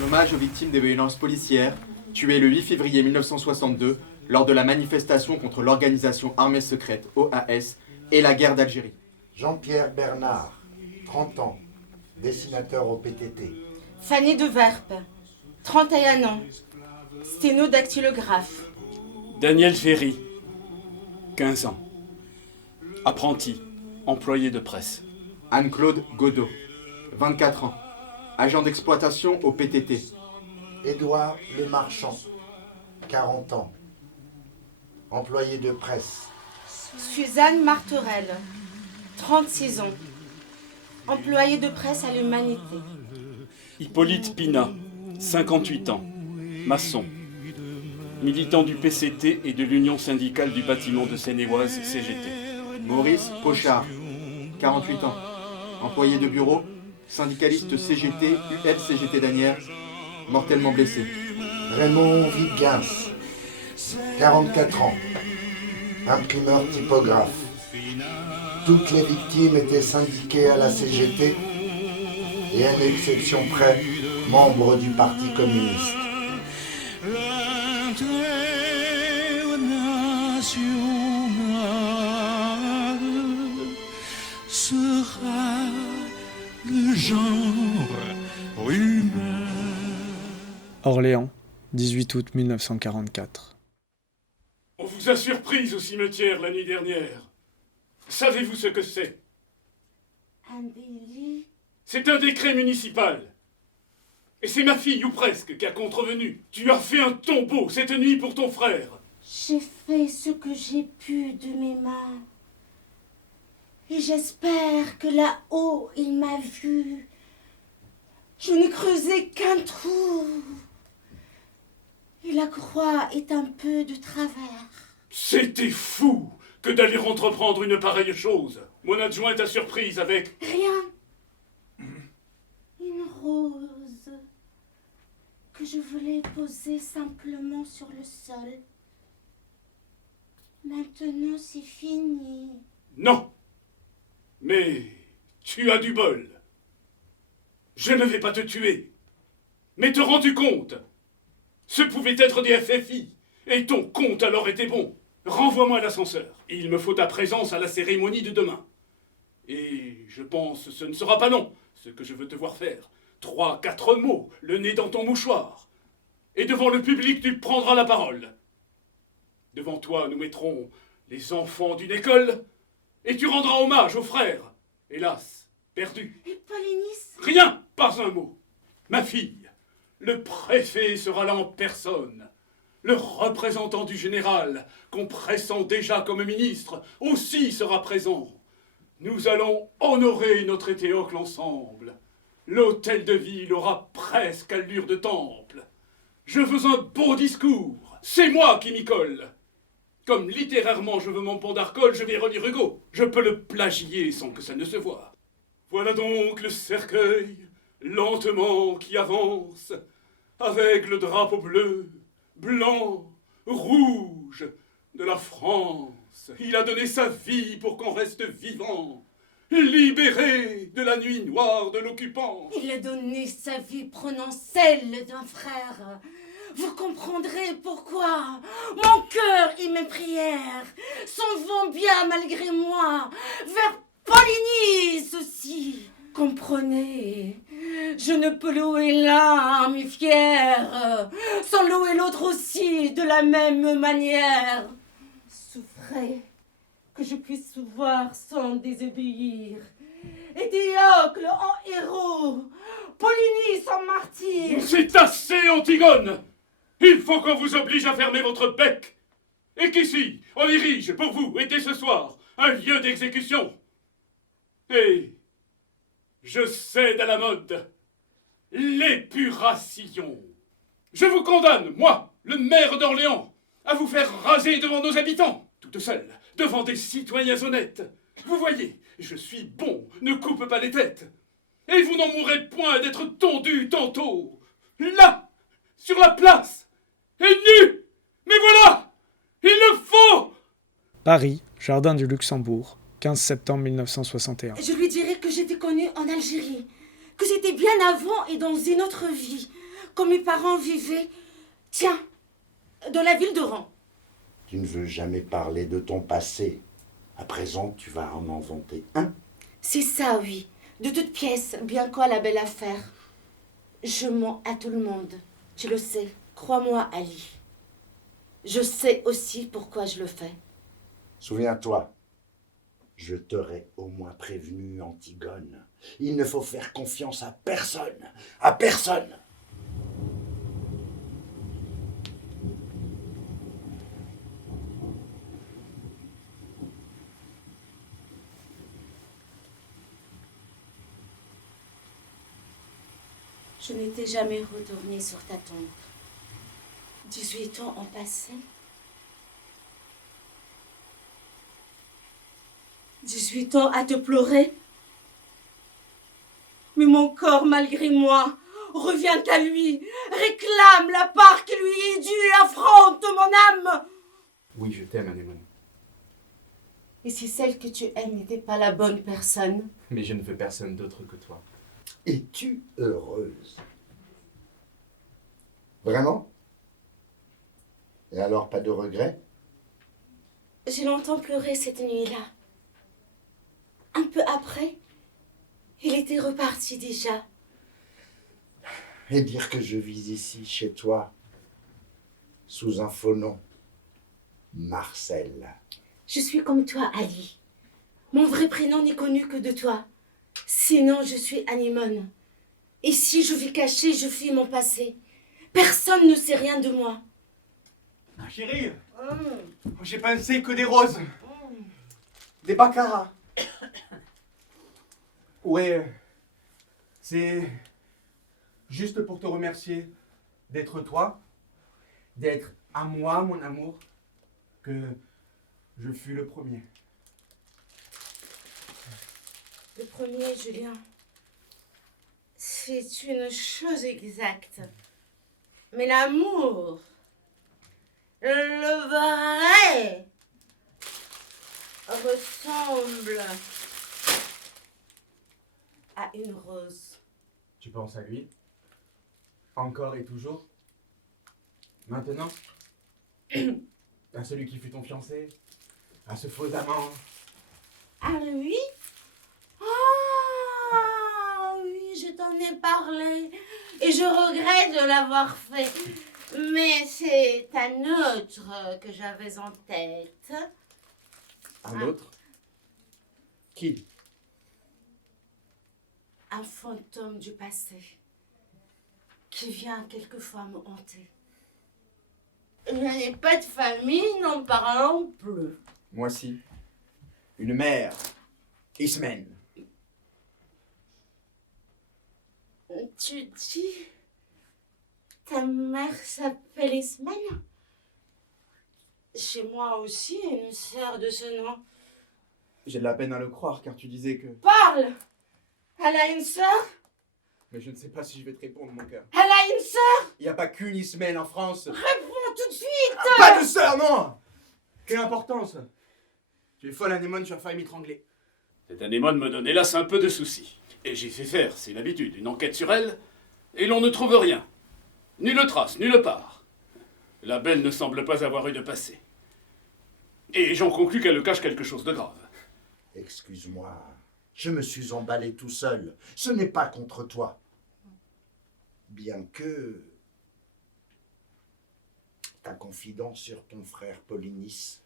En hommage aux victimes des violences policières, tuées le 8 février 1962 lors de la manifestation contre l'organisation armée secrète OAS et la guerre d'Algérie. Jean-Pierre Bernard, 30 ans, dessinateur au PTT. Fanny de Verpe, 31 ans, sténodactylographe. Daniel Ferry, 15 ans, apprenti, employé de presse. Anne-Claude Godot, 24 ans, agent d'exploitation au PTT. Édouard Lemarchand, 40 ans, employé de presse. Suzanne Martorell, 36 ans, employée de presse à l'Humanité. Hippolyte Pina, 58 ans, maçon, militant du PCT et de l'Union syndicale du bâtiment de Seine-et-Oise, CGT. Maurice Pochard, 48 ans, employé de bureau, syndicaliste CGT, UL-CGT d'Anières, mortellement blessé. Raymond Vigens, 44 ans, imprimeur typographe. Toutes les victimes étaient syndiquées à la CGT et à une exception près, membres du Parti communiste. Sera le genre humain. Orléans, 18 août 1944. On vous a surprise au cimetière la nuit dernière. Savez-vous ce que c'est? Un délit. C'est un décret municipal. Et c'est ma fille, ou presque, qui a contrevenu. Tu as fait un tombeau cette nuit pour ton frère. J'ai fait ce que j'ai pu de mes mains. Et j'espère que là-haut, il m'a vu. Je n'ai creusé qu'un trou. Et la croix est un peu de travers. C'était fou que d'aller entreprendre une pareille chose. Mon adjoint t'a surprise avec... Rien. Une rose que je voulais poser simplement sur le sol. Maintenant, c'est fini. Non. Mais tu as du bol. Je ne vais pas te tuer. Mais te rends-tu compte? Ce pouvait être des FFI. Et ton compte alors était bon. Renvoie-moi l'ascenseur. Il me faut ta présence à la cérémonie de demain. Et je pense que ce ne sera pas long, ce que je veux te voir faire. 3, 4 mots, le nez dans ton mouchoir. Et devant le public, tu prendras la parole. Devant toi, nous mettrons les enfants d'une école, et tu rendras hommage aux frères, hélas, perdus. Et Paulinis? Rien, pas un mot. Ma fille, le préfet sera là en personne. Le représentant du général, qu'on pressent déjà comme ministre, aussi sera présent. Nous allons honorer notre Théocle ensemble. L'hôtel de ville aura presque allure de temple. Je veux un beau discours. C'est moi qui m'y colle. Comme littérairement je veux mon pont d'Arcole, je vais relire Hugo. Je peux le plagier sans que ça ne se voie. Voilà donc le cercueil, lentement qui avance, avec le drapeau bleu, blanc, rouge de la France. Il a donné sa vie pour qu'on reste vivant, libéré de la nuit noire de l'occupant. Il a donné sa vie prenant celle d'un frère. Vous comprendrez pourquoi mon cœur et mes prières s'en vont bien malgré moi vers Paulinis aussi. Comprenez, je ne peux louer l'un mes fiers sans louer l'autre aussi de la même manière. Souffrez que je puisse vous voir sans désobéir. Et Théocle en héros, Paulinis en martyr. C'est assez, Antigone! Il faut qu'on vous oblige à fermer votre bec. Et qu'ici, on érige pour vous, et dès ce soir, un lieu d'exécution. Et je cède à la mode. L'épuration. Je vous condamne, moi, le maire d'Orléans, à vous faire raser devant nos habitants, toute seule, devant des citoyens honnêtes. Vous voyez, je suis bon, ne coupe pas les têtes. Et vous n'en mourrez point d'être tondus tantôt. Là, sur la place, et nu. Mais voilà, il le faut. Paris, Jardin du Luxembourg, 15 septembre 1961. Je lui dirai que j'étais connue en Algérie, que j'étais bien avant et dans une autre vie, quand mes parents vivaient, tiens, dans la ville d'Oran. Tu ne veux jamais parler de ton passé. À présent, tu vas en inventer un. C'est ça, oui. De toutes pièces, bien quoi la belle affaire. Je mens à tout le monde. Tu le sais. Crois-moi, Ali. Je sais aussi pourquoi je le fais. Souviens-toi, je t'aurais au moins prévenu, Antigone. Il ne faut faire confiance à personne. À personne. Je n'étais jamais retournée sur ta tombe. 18 ans ont passé. 18 ans à te pleurer. Mais mon corps, malgré moi, revient à lui, réclame la part qui lui est due et affronte mon âme. Oui, je t'aime, Anémone. Et si celle que tu aimes n'était pas la bonne personne? Mais je ne veux personne d'autre que toi. Es-tu heureuse? Vraiment? Et alors, pas de regrets? J'ai longtemps pleuré cette nuit-là. Un peu après, il était reparti déjà. Et dire que je vis ici, chez toi, sous un faux nom. Marcel. Je suis comme toi, Ali. Mon vrai prénom n'est connu que de toi. Sinon, je suis Anémone. Et si je vis cachée, je fuis mon passé. Personne ne sait rien de moi. Chérie, j'ai pensé que des roses. Des baccarat. Ouais, c'est juste pour te remercier d'être toi, d'être à moi, mon amour, que je fus le premier. Le premier, Julien, c'est une chose exacte. Mais l'amour, le vrai, ressemble à une rose. Tu penses à lui? Encore et toujours? Maintenant? À celui qui fut ton fiancé? À ce faux amant? Ah lui? Ah oui, je t'en ai parlé et je regrette de l'avoir fait. Mais c'est un autre que j'avais en tête. Un autre? Qui? Un fantôme du passé qui vient quelquefois me hanter. Je n'ai pas de famille, n'en parlons plus. Moi si. Une mère. Ismène. Tu dis... Ta mère s'appelle Ismène? Chez moi aussi, une sœur de ce nom. J'ai de la peine à le croire car tu disais que... Parle! Elle a une sœur? Mais je ne sais pas si je vais te répondre, mon cœur. Elle a une sœur? Il n'y a pas qu'une Ismène en France. Réponds tout de suite! Pas de sœur, non! Quelle importance! Tu es folle, Anémone, tu as failli m'étrangler. Cette Anémone me donne hélas un peu de soucis. Et j'ai fait faire, c'est l'habitude, une enquête sur elle, et l'on ne trouve rien. Nulle trace, nulle part. La belle ne semble pas avoir eu de passé. Et j'en conclus qu'elle cache quelque chose de grave. Excuse-moi, je me suis emballé tout seul. Ce n'est pas contre toi. Bien que ta confidence sur ton frère Polynice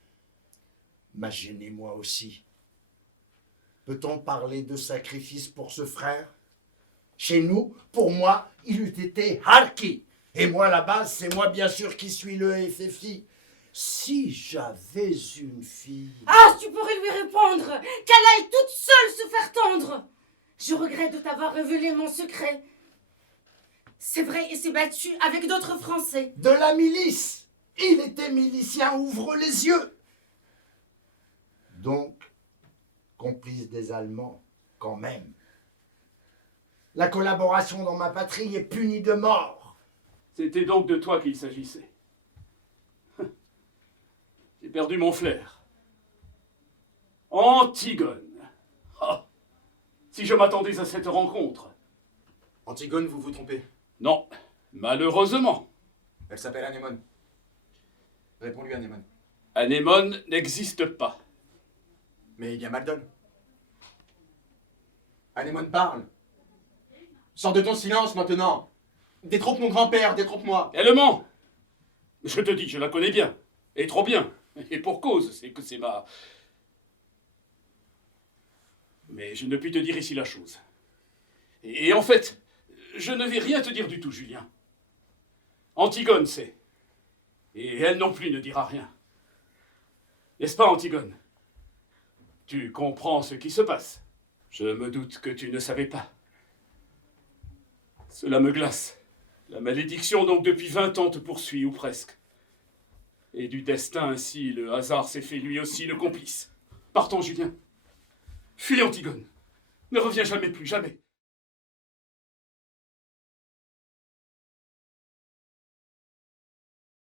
m'a gêné moi aussi. Peut-on parler de sacrifice pour ce frère? Chez nous, pour moi, il eût été Harki. Et moi, là-bas, c'est moi bien sûr qui suis le FFI. Si j'avais une fille... Ah, tu pourrais lui répondre qu'elle aille toute seule se faire tendre. Je regrette de t'avoir révélé mon secret. C'est vrai, il s'est battu avec d'autres Français. De la milice! Il était milicien, ouvre les yeux! Donc, complice des Allemands, quand même. La collaboration dans ma patrie est punie de mort. C'était donc de toi qu'il s'agissait. J'ai perdu mon flair. Antigone. Ah, si je m'attendais à cette rencontre. Antigone, vous vous trompez. Non, Malheureusement, Elle s'appelle Anémone. Réponds-lui, Anémone. Anémone n'existe pas. Mais il y a Maldon. Anémone parle. Sors de ton silence maintenant. Détrompe mon grand-père, détrompe-moi. Elle ment. Je te dis, je la connais bien. Et trop bien. Et pour cause, c'est que c'est ma... Mais je ne puis te dire ici la chose. Et en fait, je ne vais rien te dire du tout, Julien. Antigone sait. Et elle non plus ne dira rien. N'est-ce pas, Antigone? Tu comprends ce qui se passe. Je me doute que tu ne savais pas. Cela me glace. La malédiction donc depuis 20 ans te poursuit, ou presque. Et du destin ainsi, le hasard s'est fait lui aussi le complice. Partons, Julien. Fuis, Antigone. Ne reviens jamais plus, jamais.